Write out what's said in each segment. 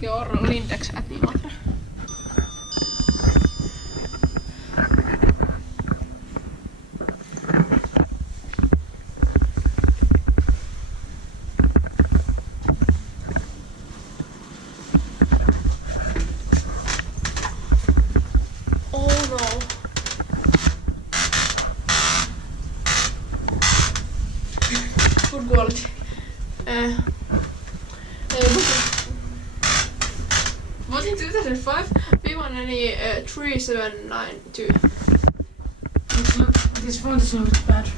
Toriparkki or Lindex at Imatra. Oh no. Good quality. But in 2005, we won any 3792. This phone doesn't look bad.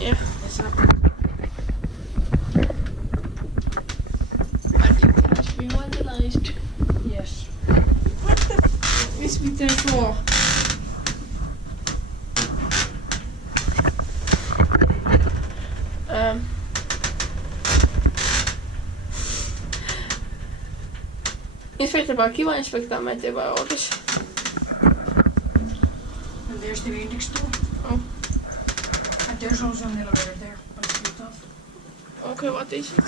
Yeah. It's not. But it has been vandalized. Yes. What the f is with the floor? Inspecta by Kiwa, Inspecta Imatra by Otis. And there's the index too. Oh. And there's also an elevator there, but it's a bit off. Okay, what is it?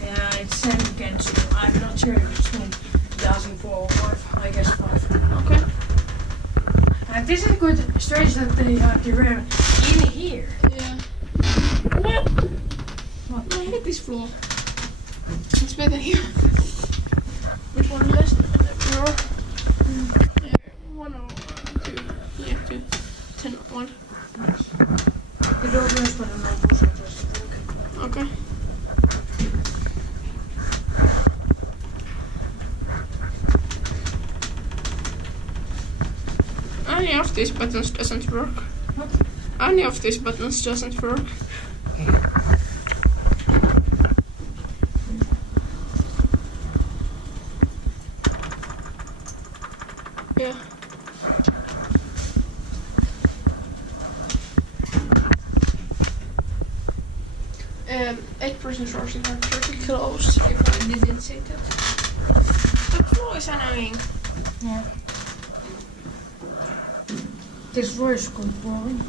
Yeah, it's GeN2. I'm not sure if it's from 2004 or 5. I guess 5. Okay. And this is quite strange that they have the RAM in here. Yeah. What? What? I hate this floor. It's better here. Which one is less than the floor? Yeah, 1 or 2. Yeah, 2. 10, 1. The door goes when I'm not pushing it. Okay. Any of these buttons doesn't work. What? Any of these buttons doesn't work. Yeah. Um, 8% sourcing are pretty close, if I didn't say that. The floor is annoying. Yeah. This floor is quite boring.